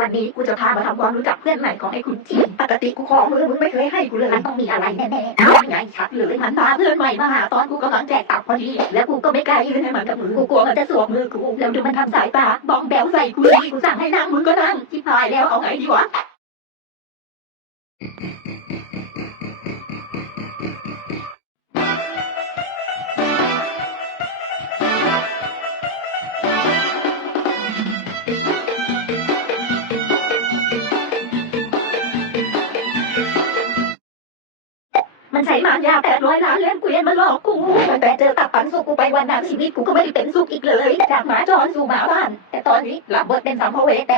วันนี้กูจะพามาทำความรู้จักเพื่อนใหม่ของไอ้คุณจีปกติกูขอมือมึงไม่เคยให้กูเลยมันต้องมีอะไรแน่ๆไงชัดเลยมันพาเพื่อนใหม่มาหาตอนกูกำลังแจกตับพอดีแล้วกูก็ไม่กล้ายื่นให้มันกับมือกูกลัวมันจะสวมมือกูแล้วดูมันทำสายตาบ้องแบวใส่กูเลยกูสั่งให้นั่งมึงก็นั่งชิบหายแล้วเอาไงดีวะมันใช้มายา800 ล้านเล่มเกวียนมาหลอกกูแต่เจอตับปันสุกกูไปวันนั้นชีวิตกูก็ไม่ได้เป็นสุขอีกเลยจากหมาจรสู่หมาบ้านแต่ตอนนี้รับบทเป็นสัมภเวสี